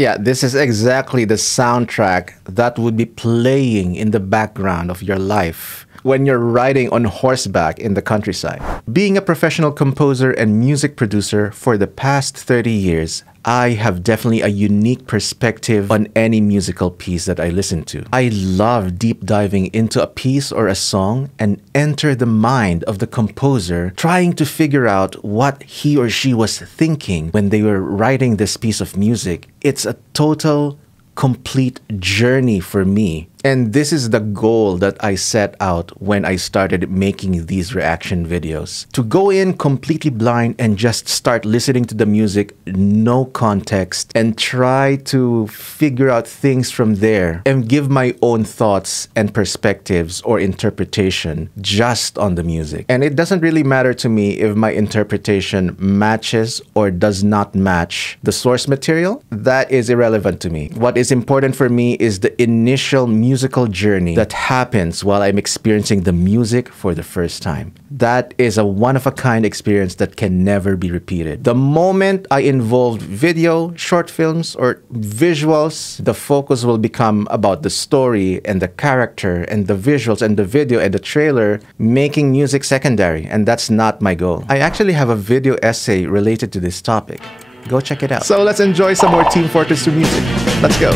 Yeah, this is exactly the soundtrack that would be playing in the background of your life when you're riding on horseback in the countryside. Being a professional composer and music producer for the past 30 years, I have definitely a unique perspective on any musical piece that I listen to. I love deep diving into a piece or a song and enter the mind of the composer, trying to figure out what he or she was thinking when they were writing this piece of music. It's a total, complete journey for me. And this is the goal that I set out when I started making these reaction videos. To go in completely blind and just start listening to the music, no context, and try to figure out things from there and give my own thoughts and perspectives or interpretation just on the music. And it doesn't really matter to me if my interpretation matches or does not match the source material. That is irrelevant to me. What is important for me is the initial musical journey that happens while I'm experiencing the music for the first time. That is a one-of-a-kind experience that can never be repeated. The moment I involve video, short films, or visuals, the focus will become about the story and the character and the visuals and the video and the trailer, making music secondary, and that's not my goal. I actually have a video essay related to this topic. Go check it out. So let's enjoy some more Team Fortress 2 music. Let's go.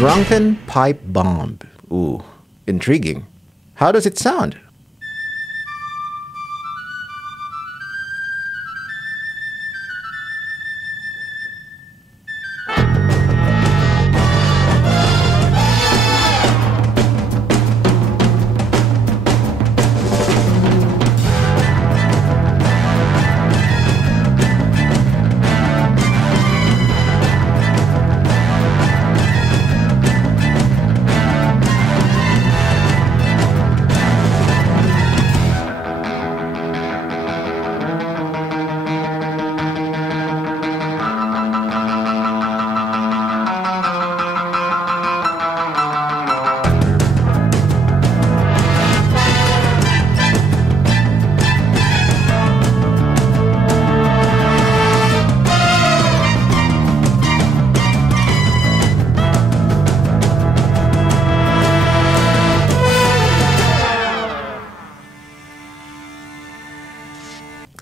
Drunken Pipe Bomb. Ooh, intriguing. How does it sound?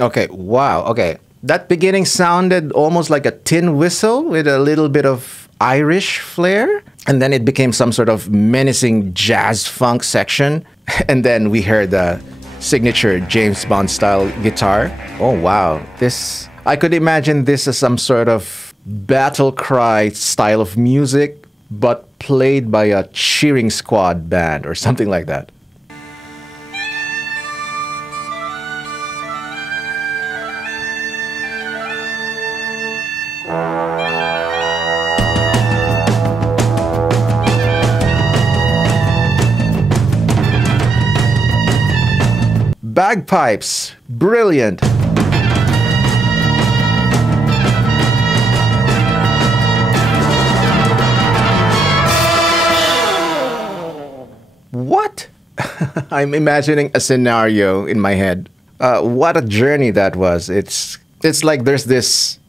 Okay, wow, okay. That beginning sounded almost like a tin whistle with a little bit of Irish flair. And then it became some sort of menacing jazz funk section. And then we heard the signature James Bond style guitar. Oh, wow. This, I could imagine this as some sort of battle cry style of music, but played by a cheering squad band or something like that. Bagpipes, brilliant. What? I'm imagining a scenario in my head. What a journey that was. It's like there's this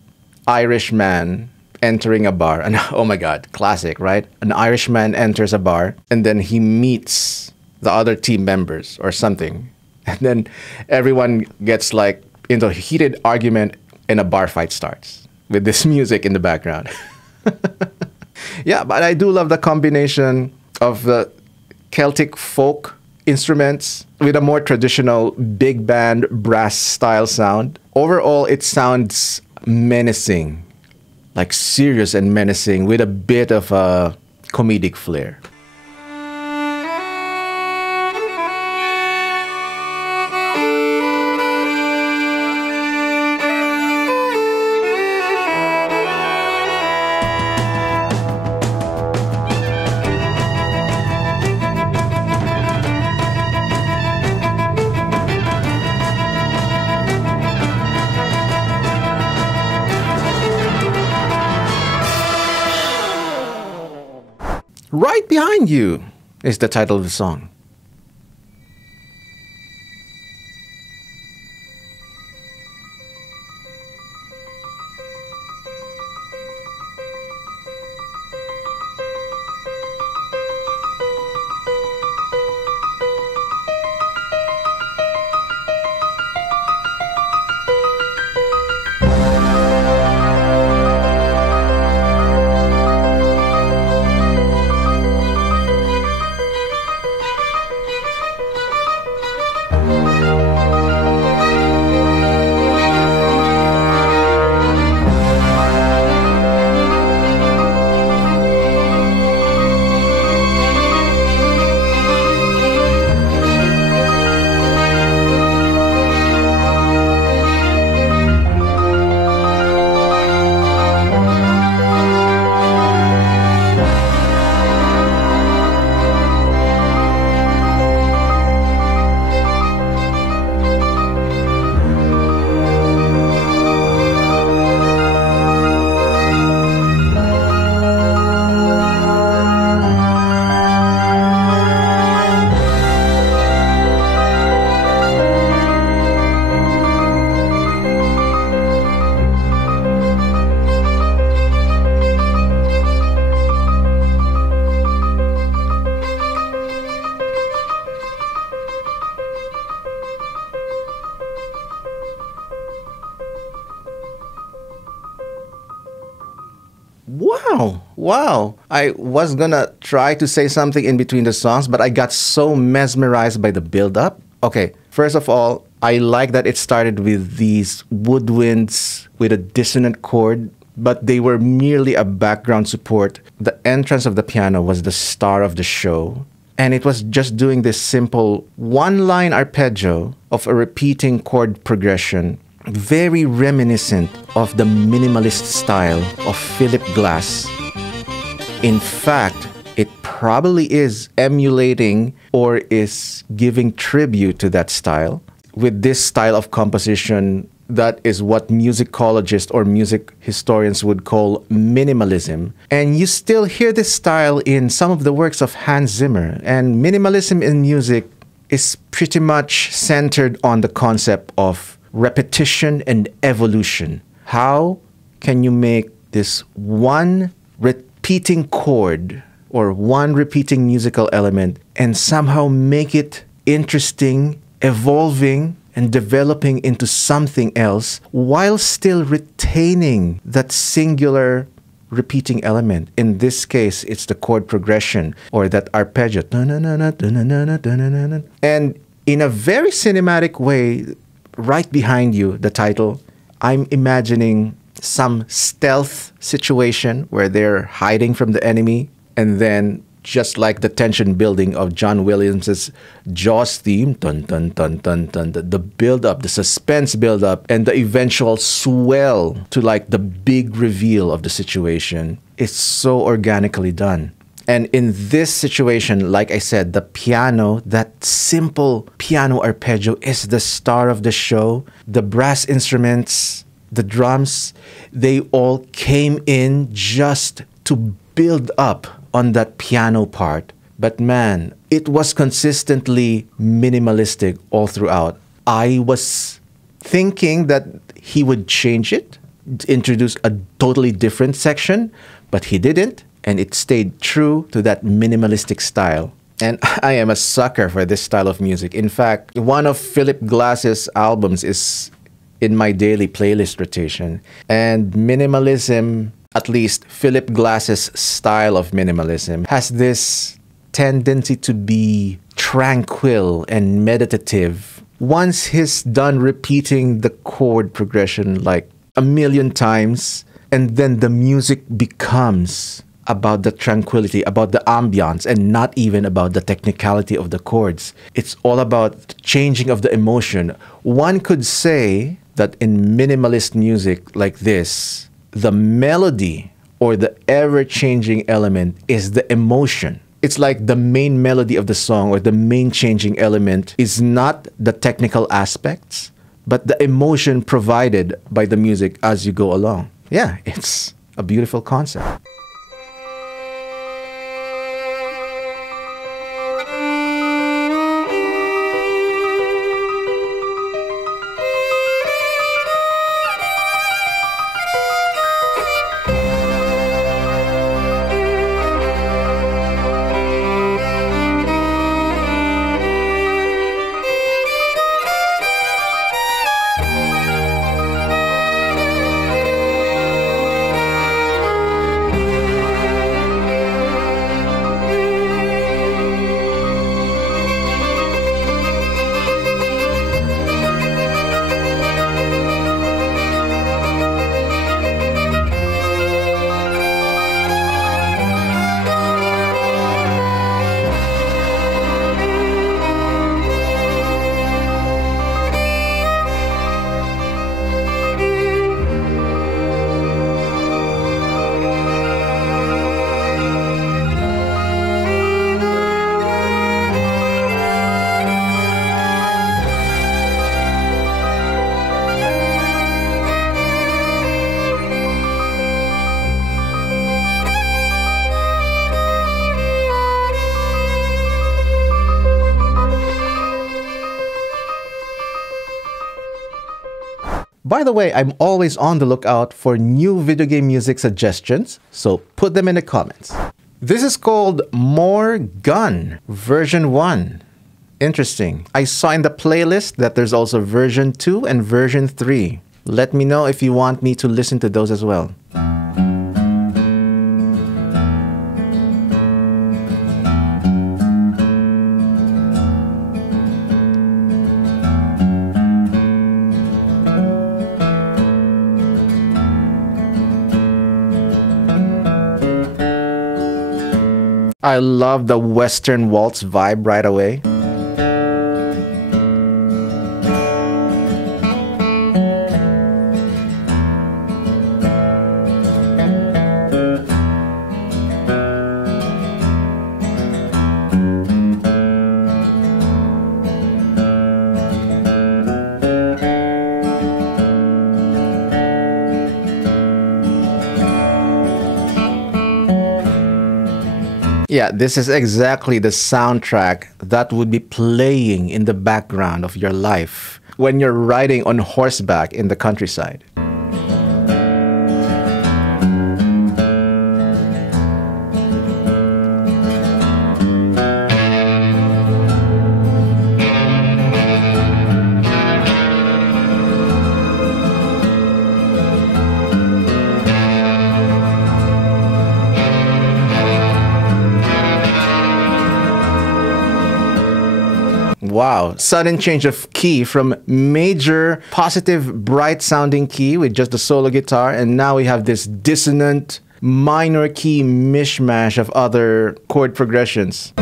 Irish man entering a bar. And oh my God, classic, right? An Irishman enters a bar and then he meets the other team members or something. And then everyone gets like into a heated argument and a bar fight starts with this music in the background. Yeah, but I do love the combination of the Celtic folk instruments with a more traditional big band brass style sound. Overall, it sounds menacing, like serious and menacing with a bit of a comedic flair. Right Behind You is the title of the song. wow. I was gonna try to say something in between the songs, but I got so mesmerized by the build-up. Okay, first of all, I like that it started with these woodwinds with a dissonant chord, but they were merely a background support. The entrance of the piano was the star of the show. And it was just doing this simple one-line arpeggio of a repeating chord progression, very reminiscent of the minimalist style of Philip Glass. In fact, it probably is emulating or is giving tribute to that style. With this style of composition, that is what musicologists or music historians would call minimalism. And you still hear this style in some of the works of Hans Zimmer. And minimalism in music is pretty much centered on the concept of repetition and evolution. How can you make this one repeating chord or one repeating musical element and somehow make it interesting, evolving, and developing into something else while still retaining that singular repeating element? In this case, it's the chord progression or that arpeggio. And in a very cinematic way, right behind you, the title, I'm imagining some stealth situation where they're hiding from the enemy, and then just like the tension building of John Williams's Jaws theme, dun, dun, dun, dun, dun, the build-up, the suspense build-up, and the eventual swell to like the big reveal of the situation is so organically done. And in this situation, like I said, the piano, that simple piano arpeggio is the star of the show. The brass instruments, the drums, they all came in just to build up on that piano part. But man, it was consistently minimalistic all throughout. I was thinking that he would change it, introduce a totally different section, but he didn't, and it stayed true to that minimalistic style. And I am a sucker for this style of music. In fact, one of Philip Glass's albums is in my daily playlist rotation. And minimalism, at least Philip Glass's style of minimalism, has this tendency to be tranquil and meditative. Once he's done repeating the chord progression like a million times, and then the music becomes about the tranquility, about the ambiance, and not even about the technicality of the chords. It's all about changing of the emotion. One could say that in minimalist music like this, the melody or the ever-changing element is the emotion. It's like the main melody of the song or the main changing element is not the technical aspects, but the emotion provided by the music as you go along. Yeah, it's a beautiful concept. By the way, I'm always on the lookout for new video game music suggestions, so put them in the comments. This is called More Gun, version 1. Interesting. I saw in the playlist that there's also version 2 and version 3. Let me know if you want me to listen to those as well. I love the Western waltz vibe right away. Yeah, this is exactly the soundtrack that would be playing in the background of your life when you're riding on horseback in the countryside. Wow, sudden change of key from major, positive, bright sounding key with just the solo guitar, and now we have this dissonant, minor key mishmash of other chord progressions.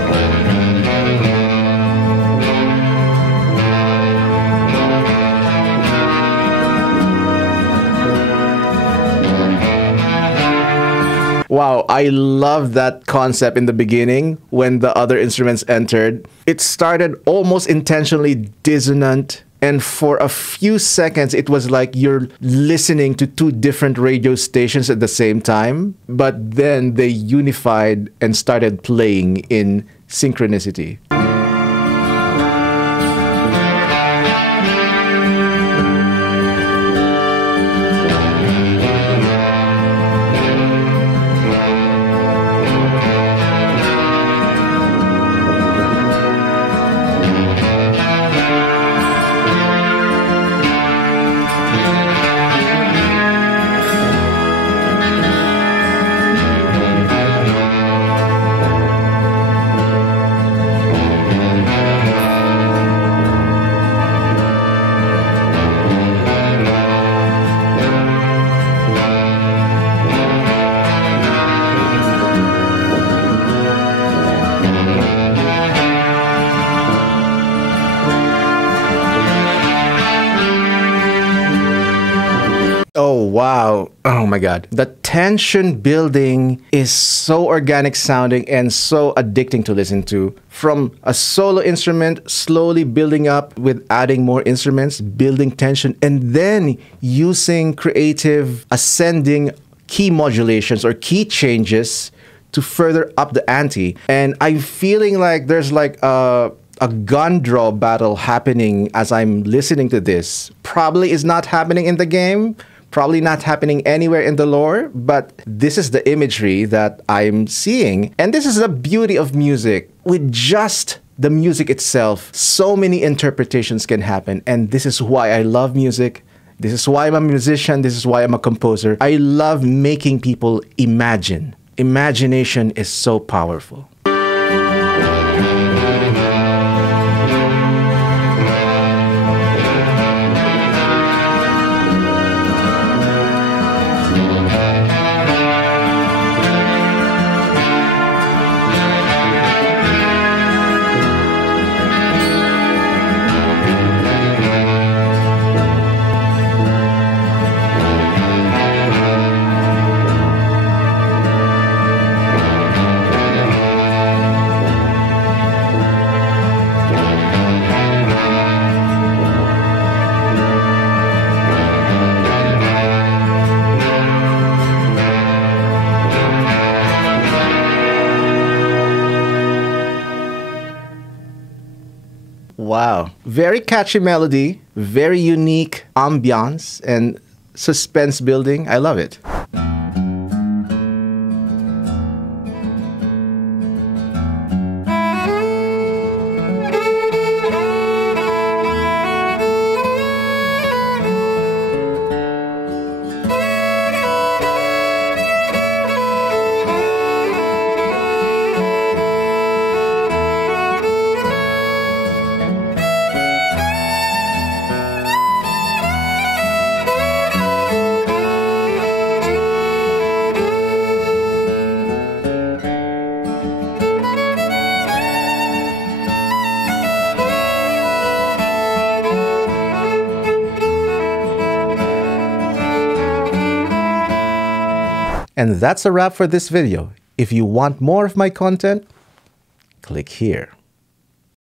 Wow, I love that concept in the beginning when the other instruments entered. It started almost intentionally dissonant, and for a few seconds it was like you're listening to two different radio stations at the same time, but then they unified and started playing in synchronicity. Oh, wow. Oh my God. The tension building is so organic sounding and so addicting to listen to. From a solo instrument slowly building up with adding more instruments, building tension, and then using creative ascending key modulations or key changes to further up the ante. And I'm feeling like there's like a gun draw battle happening as I'm listening to this. Probably is not happening in the game. Probably not happening anywhere in the lore, but this is the imagery that I'm seeing. And this is the beauty of music. With just the music itself, so many interpretations can happen. And this is why I love music. This is why I'm a musician. This is why I'm a composer. I love making people imagine. Imagination is so powerful. Wow. Very catchy melody, very unique ambiance and suspense building. I love it. And that's a wrap for this video. If you want more of my content, click here.